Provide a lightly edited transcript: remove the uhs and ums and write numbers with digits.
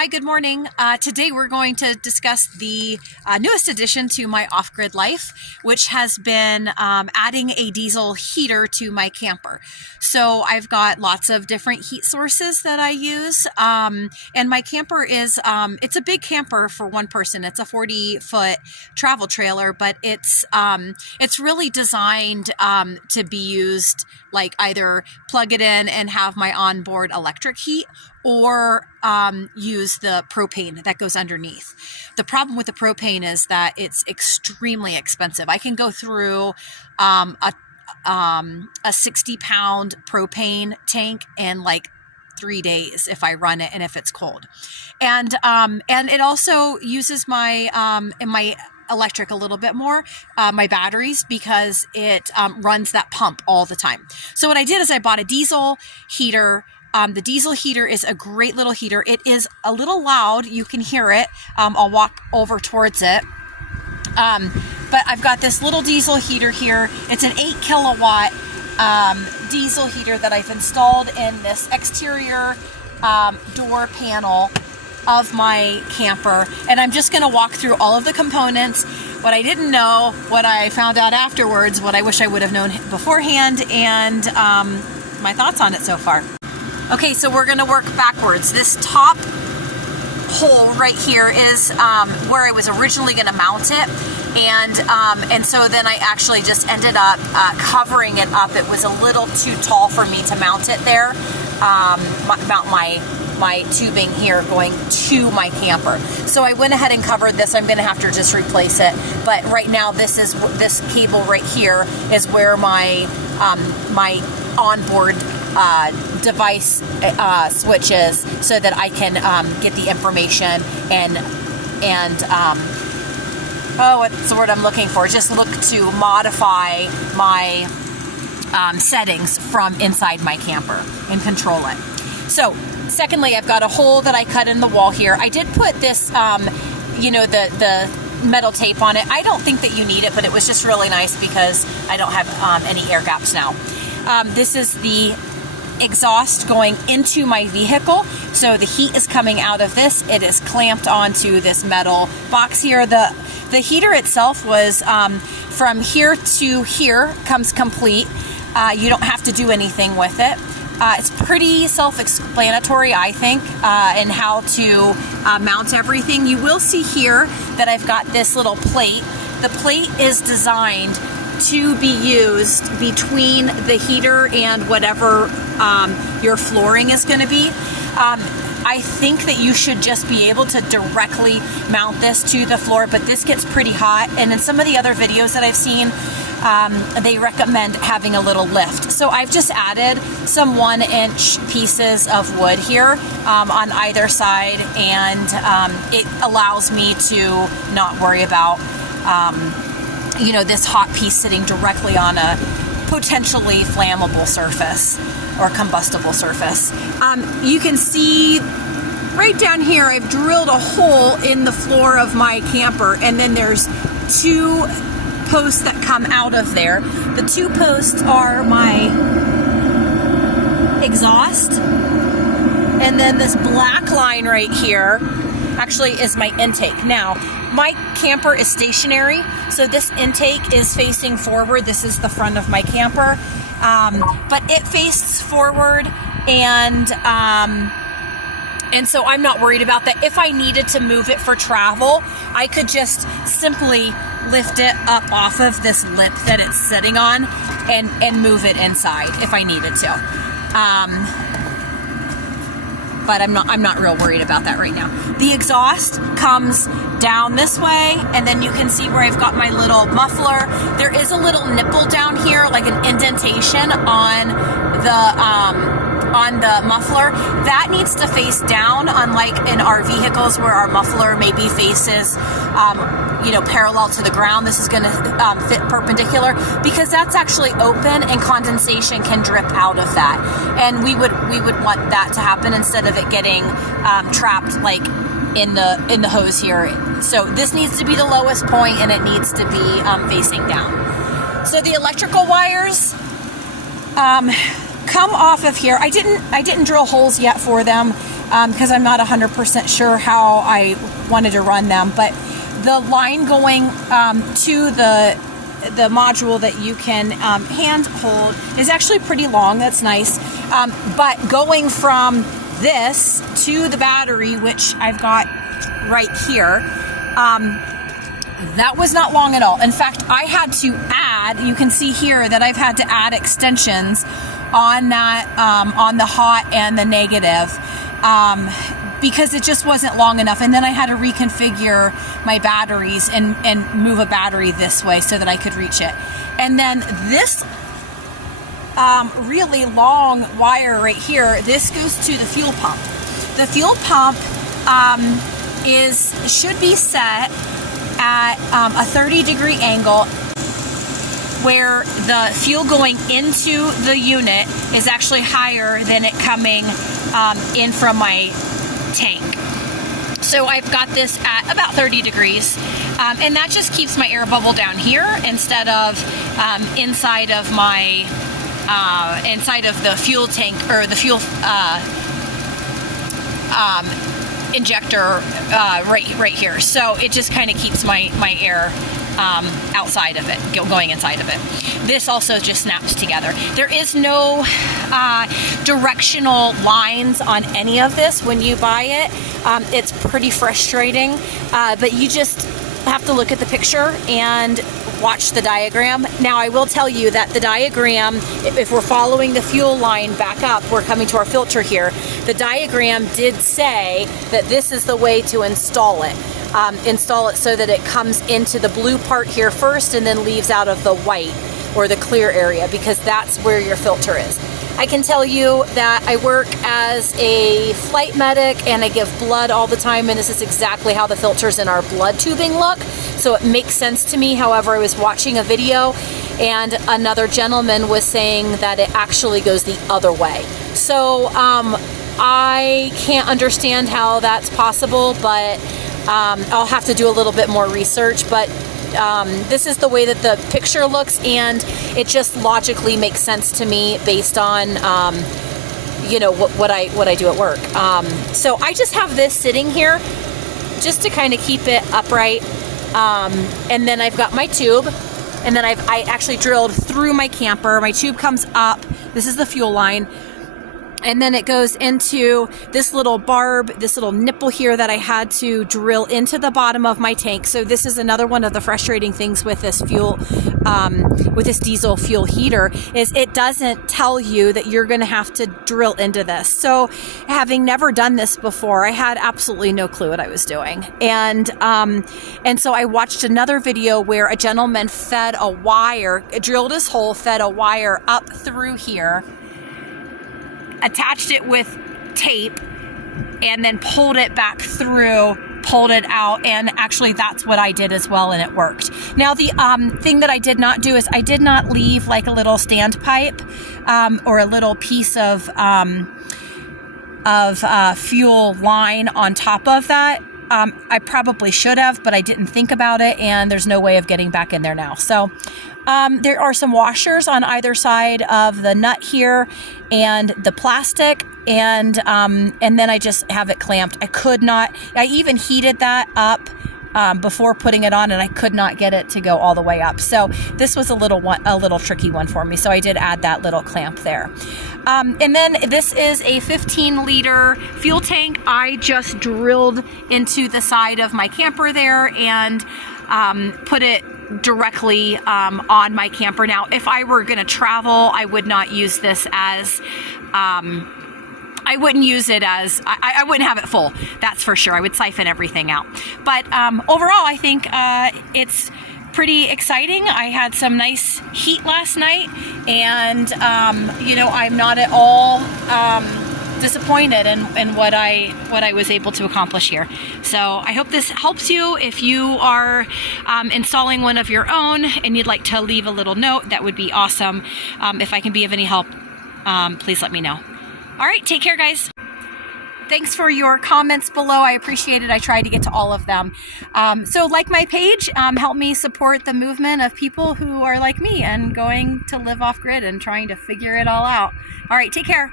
Hi, good morning. Today we're going to discuss the newest addition to my off-grid life, which has been adding a diesel heater to my camper. So I've got lots of different heat sources that I use, and my camper is, it's a big camper for one person. It's a 40-foot travel trailer, but it's really designed to be used like either plug it in and have my onboard electric heat, or use the propane that goes underneath. The problem with the propane is that it's extremely expensive. I can go through a 60-pound propane tank in like 3 days if I run it and if it's cold. And it also uses my electric a little bit more, my batteries, because it runs that pump all the time. So what I did is I bought a diesel heater. The diesel heater is a great little heater. It is a little loud. You can hear it. I'll walk over towards it. But I've got this little diesel heater here. It's an 8 kilowatt diesel heater that I've installed in this exterior door panel of my camper. And I'm just going to walk through all of the components, what I didn't know, what I found out afterwards, what I wish I would have known beforehand, and my thoughts on it so far. Okay, so we're gonna work backwards. This top hole right here is where I was originally gonna mount it. And so then I actually just ended up covering it up. It was a little too tall for me to mount it there, mount my tubing here going to my camper. So I went ahead and covered this. I'm gonna have to just replace it. But right now this cable right here is where my onboard device switches, so that I can get the information and what's the word I'm looking for? Just look to modify my settings from inside my camper and control it. So secondly, I've got a hole that I cut in the wall here. I did put this, the metal tape on it. I don't think that you need it, but it was just really nice because I don't have any air gaps now. This is the exhaust going into my vehicle, so the heat is coming out of this. It is clamped onto this metal box here. The heater itself was from here to here, comes complete. You don't have to do anything with it. It's pretty self-explanatory, I think, in how to mount everything. You will see here that I've got this little plate. The plate is designed to be used between the heater and whatever your flooring is going to be. I think that you should just be able to directly mount this to the floor, but this gets pretty hot. And in some of the other videos that I've seen, they recommend having a little lift. So I've just added some 1-inch pieces of wood here on either side, and it allows me to not worry about this hot piece sitting directly on a potentially flammable surface or combustible surface. You can see right down here, I've drilled a hole in the floor of my camper, and then there's 2 posts that come out of there. The 2 posts are my exhaust, and then this black line right here actually is my intake. Now, my camper is stationary, so this intake is facing forward. This is the front of my camper, but it faces forward, and so I'm not worried about that. If I needed to move it for travel, I could just simply lift it up off of this lip that it's sitting on and move it inside if I needed to. But I'm not real worried about that right now. The exhaust comes down this way, and then you can see where I've got my little muffler. There is a little nipple down here, like an indentation on the muffler. That needs to face down, unlike in our vehicles where our muffler maybe faces parallel to the ground. This is going to fit perpendicular, because that's actually open and condensation can drip out of that, and we would want that to happen instead of it getting trapped like in the hose here. So this needs to be the lowest point, and it needs to be facing down. So the electrical wires come off of here. I didn't drill holes yet for them. because I'm not 100% sure how I wanted to run them. But the line going to the module that you can hand hold is actually pretty long. That's nice. But going from this to the battery, which I've got right here, that was not long at all. In fact, I had to add, you can see here that I've had to add extensions on that, on the hot and the negative, because it just wasn't long enough. And then I had to reconfigure my batteries and move a battery this way so that I could reach it. And then this really long wire right here, this goes to the fuel pump. The fuel pump should be set at a 30-degree angle, where the fuel going into the unit is actually higher than it coming in from my tank. So I've got this at about 30 degrees, and that just keeps my air bubble down here instead of inside of my inside of the fuel tank, or the fuel injector right here. So it just kind of keeps my air outside of it, going inside of it. This also just snaps together. There is no directional lines on any of this when you buy it. It's pretty frustrating, but you just have to look at the picture and watch the diagram. Now, I will tell you that the diagram, if we're following the fuel line back up, we're coming to our filter here, the diagram did say that this is the way to install it. Install it so that it comes into the blue part here first and then leaves out of the white or the clear area, because that's where your filter is. I can tell you that I work as a flight medic and I give blood all the time, and this is exactly how the filters in our blood tubing look. So it makes sense to me. However, I was watching a video and another gentleman was saying that it actually goes the other way. So I can't understand how that's possible, but I'll have to do a little bit more research. But this is the way that the picture looks, and it just logically makes sense to me based on you know, what I do at work. So I just have this sitting here just to kind of keep it upright, and then I've got my tube, and then I actually drilled through my camper. My tube comes up, this is the fuel line, and then it goes into this little barb, this little nipple here that I had to drill into the bottom of my tank. So this is another one of the frustrating things with this fuel, with this diesel fuel heater, is it doesn't tell you that you're going to have to drill into this. So having never done this before, I had absolutely no clue what I was doing. And so I watched another video where a gentleman fed a wire, drilled his hole, fed a wire up through here, attached it with tape, and then pulled it back through, pulled it out, and actually that's what I did as well, and it worked. Now the thing that I did not do is I did not leave like a little standpipe or a little piece of fuel line on top of that. I probably should have, but I didn't think about it, and there's no way of getting back in there now. So there are some washers on either side of the nut here and the plastic, and then I just have it clamped. I even heated that up before putting it on, and I could not get it to go all the way up. So this was a little tricky one for me. So I did add that little clamp there. And then this is a 15-liter fuel tank. I just drilled into the side of my camper there and put it directly on my camper. Now, if I were going to travel, I would not use this as I wouldn't use it as, I wouldn't have it full, that's for sure. I would siphon everything out. But overall, I think it's pretty exciting. I had some nice heat last night, and you know, I'm not at all disappointed in what I was able to accomplish here. So I hope this helps you. If you are installing one of your own and you'd like to leave a little note, that would be awesome. If I can be of any help, please let me know. All right, take care, guys. Thanks for your comments below. I appreciate it. I tried to get to all of them. So like my page, help me support the movement of people who are like me and going to live off grid and trying to figure it all out. All right, take care.